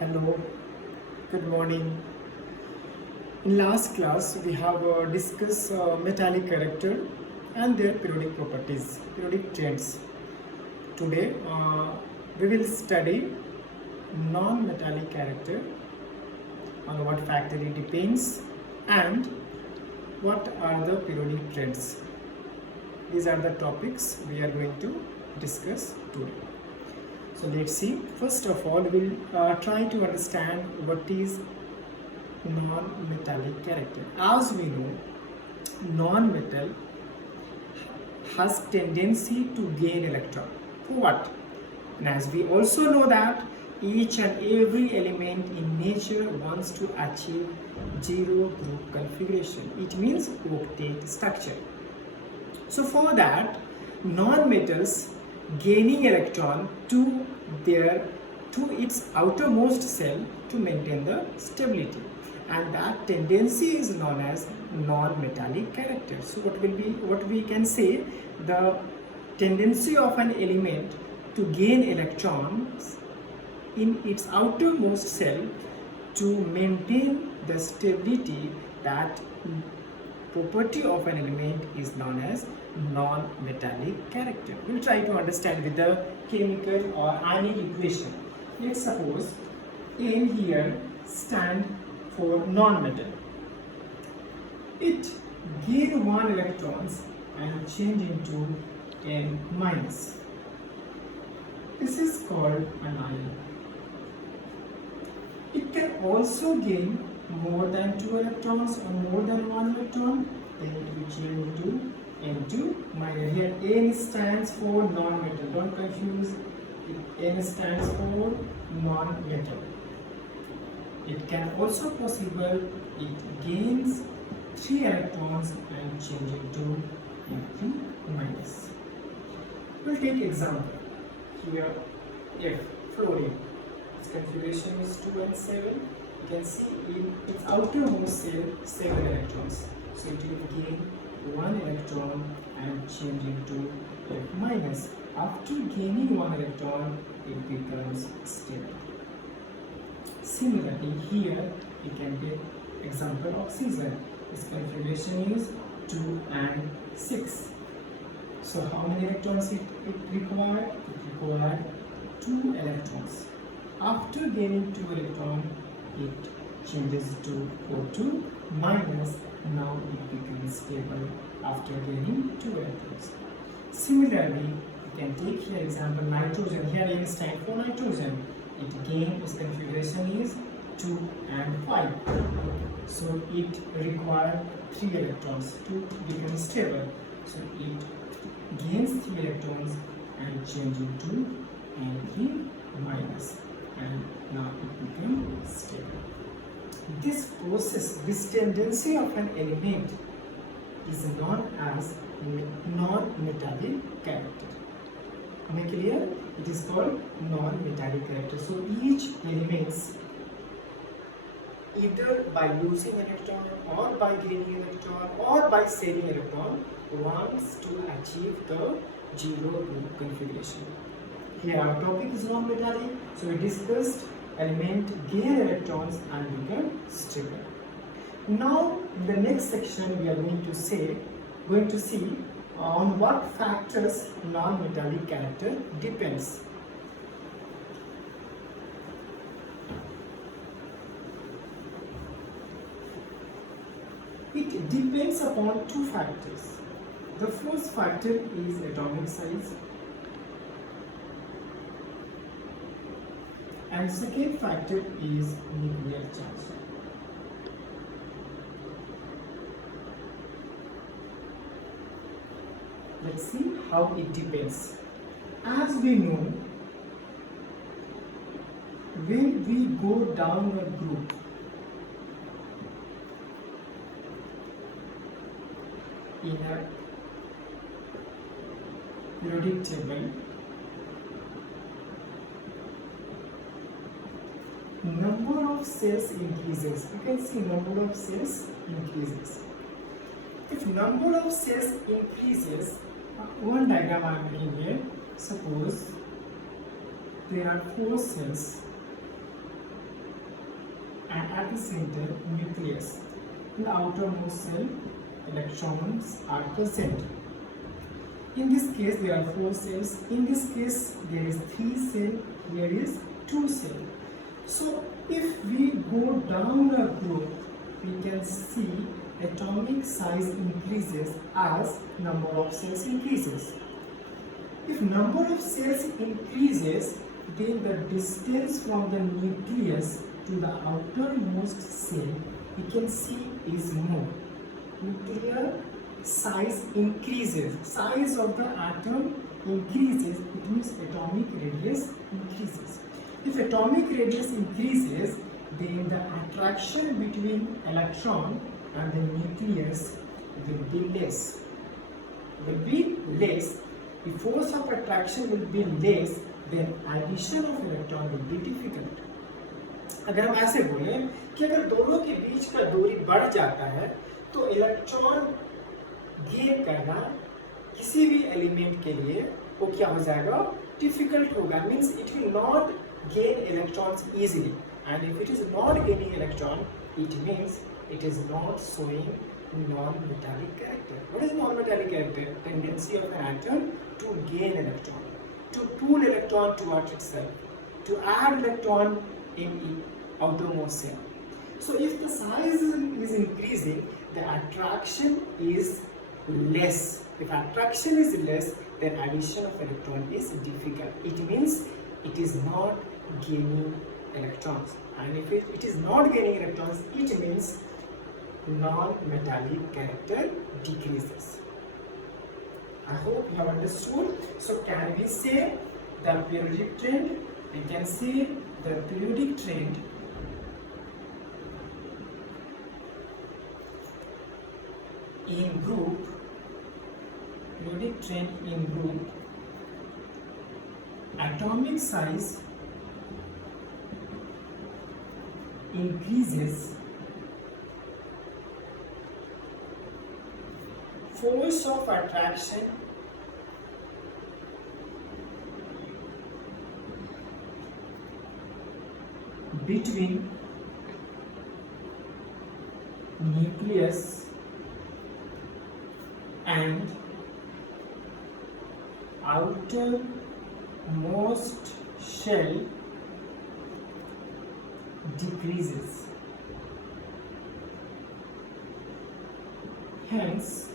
Hello, good morning. In last class, we have discussed metallic character and their periodic properties, periodic traits. Today, we will study non-metallic character, on what factor it depends, and what are the periodic traits. These are the topics we are going to discuss today. So let's see. First of all, we'll try to understand what is non-metallic character. As we know, non-metal has tendency to gain electron. For what? And as we also know that each and every element in nature wants to achieve zero group configuration. It means octet structure. So for that, non-metals gaining electron to its outermost cell to maintain the stability, and that tendency is known as non-metallic character. So what we can say, the tendency of an element to gain electrons in its outermost cell to maintain the stability, that property of an element is known as non-metallic character. We'll try to understand with the chemical or ionic equation. Let's suppose N here stand for non-metal. It gain 1 electrons and change into N minus. This is called an ion. It can also gain more than 2 electrons or more than 1 electron, then it will change into N2 minus. Here N stands for non-metal. Don't confuse. N stands for non-metal. It can also possible it gains 3 electrons and change into N3 minus. We'll take example. Here F, fluorine. Its configuration is 2 and 7. You can see in its outermost cell 7 electrons. So it will gain 1 electron and change into F minus. After gaining 1 electron, it becomes stable. Similarly, here you can get example oxygen. Its configuration is 2 and 6. So how many electrons it required? It required 2 electrons. After gaining 2 electrons, it changes to O2 minus. Now it becomes stable after gaining 2 electrons. Similarly, you can take here example nitrogen. Here N stands for nitrogen. It gains, its configuration is 2 and 5. So it requires 3 electrons to become stable. So it gains 3 electrons and change into N3 minus, and now it becomes stable. This process, this tendency of an element is known as non-metallic character. Am I clear? It is called non-metallic character. So each elements, either by losing electron or by gaining electron or by saving electron, wants to achieve the zero group configuration. Here our topic is non-metallic, so we discussed element gain electrons and become stable. Now in the next section we are going to see on what factors non-metallic character depends. It depends upon 2 factors. The first factor is atomic size, and second factor is nuclear charge. Let's see how it depends. As we know, when we go down a group, in a periodic table, number of cells increases. You can see number of cells increases. If number of cells increases, one diagram I am making here. Suppose there are 4 cells and at the center nucleus. In the outermost cell, electrons are present. In this case, there are 4 cells. In this case, there is 3 cells. Here is 2 cells. So, if we go down a group, we can see atomic size increases as number of cells increases. If number of cells increases, then the distance from the nucleus to the outermost cell we can see is more. Nuclear size increases, size of the atom increases, it means atomic radius increases. If atomic radius increases, then the attraction between electron and the nucleus will be less. The force of attraction will be less, then addition of electron will be difficult. अगर हम ऐसे बोले कि अगर दोनों के बीच का दूरी बढ़ जाता है तो इलेक्ट्रॉन गेन करना किसी भी एलिमेंट के लिए वो क्या हो जाएगा, डिफिकल्ट होगा. Means it will not gain electrons easily, and if it is not gaining electron it means it is not showing non-metallic character. What is non-metallic character? Tendency of an atom to gain electron, to pull electron towards itself, to add electron in outermost cell. So if the size is increasing, the attraction is less. If attraction is less, then addition of electron is difficult. It means it is not gaining electrons. And if it is not gaining electrons, it means non-metallic character decreases. I hope you have understood. So can we say the periodic trend? We can say the periodic trend in group, periodic trend in group, atomic size increases, force of attraction between nucleus and outermost shell decreases. Hence,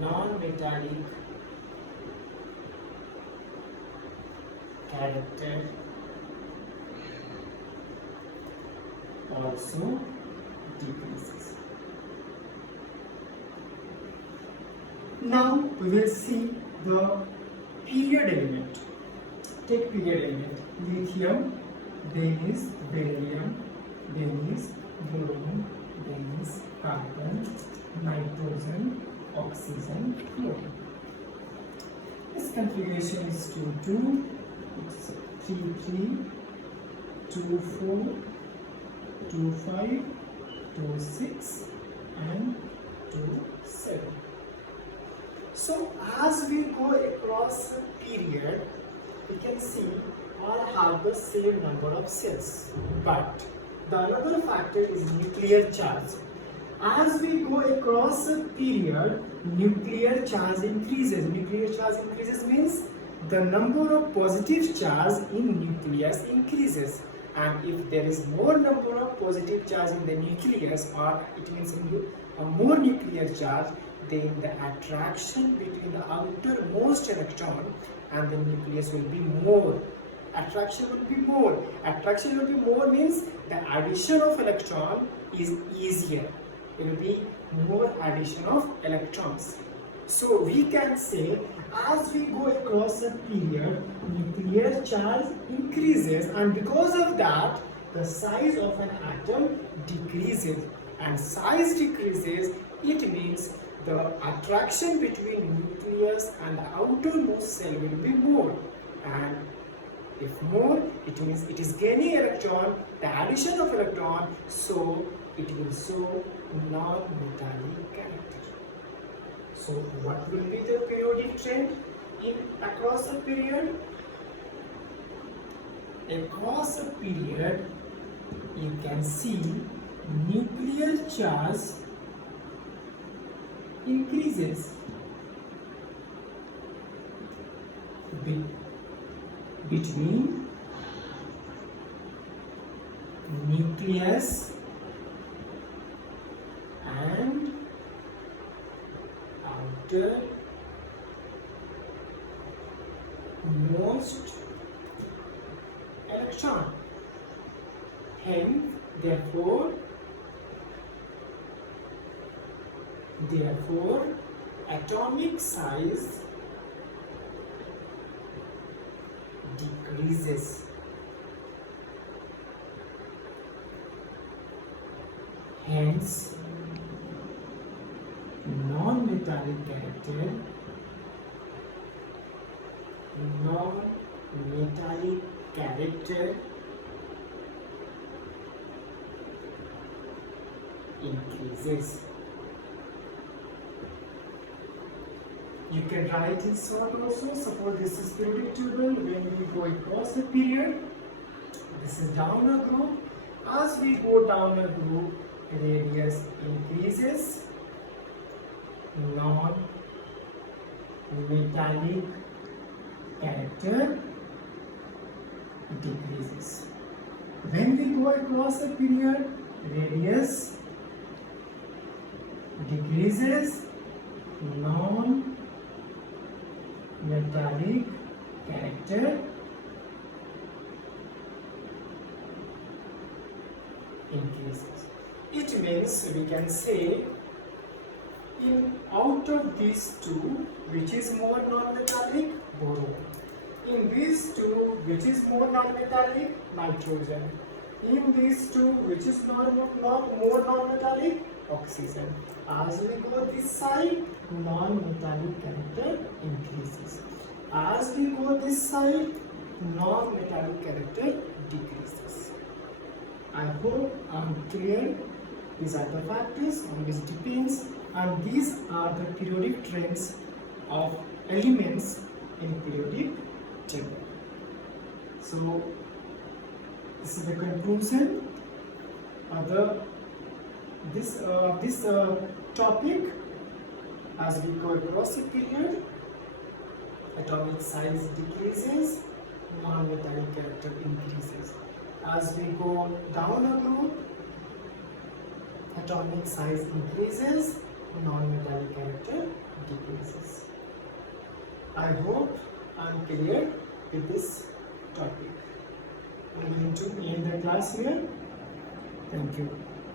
non-metallic character also decreases. Now we will see the period element. Take period element. Lithium, then is beryllium, then is boron, then is carbon, nitrogen, oxygen, chlorine. This configuration is 2-2, 3-3, 2-4, 2-5, 2-6 and 2-7. So as we go across a period, we can see all have the same number of cells, but the another factor is nuclear charge. As we go across a period, nuclear charge increases. Nuclear charge increases means the number of positive charge in nucleus increases, and if there is more number of positive charge in the nucleus, or it means a more nuclear charge, then the attraction between the outermost electron and the nucleus will be more. Attraction will be more. Attraction will be more means the addition of electron is easier. It will be more addition of electrons. So we can say as we go across a period, nuclear charge increases, and because of that, the size of an atom decreases. And size decreases, it means the attraction between nucleus and the outermost cell will be more. And if more, it means it is gaining electron, the addition of electron, so it will show non-metallic character. So what will be the periodic trend in across a period? across a period, you can see nuclear charge increases between nucleus and outer most electron. Hence, therefore, atomic size decreases. Hence, non-metallic character increases. You can write in short also. Suppose this is periodic table. When we go across the period, this is down a group. As we go down a group, radius increases. Non-metallic character decreases. When we go across a period, radius decreases. Non-metallic character increases. It means we can say out of these two, which is more non-metallic? Boron. In these two, which is more non-metallic? Nitrogen. In these two, which is more non-metallic? Oxygen. As we go this side, non-metallic character increases. As we go this side, non-metallic character decreases. I hope I am clear. These are the factors on which depends, and these are the periodic trends of elements in periodic table. So this is the conclusion of this topic. As we go across a period, atomic size decreases, non-metallic character increases. As we go down a group, atomic size increases, non-metallic character decreases. I hope I am clear with this topic. I am going to end the class here. Thank you.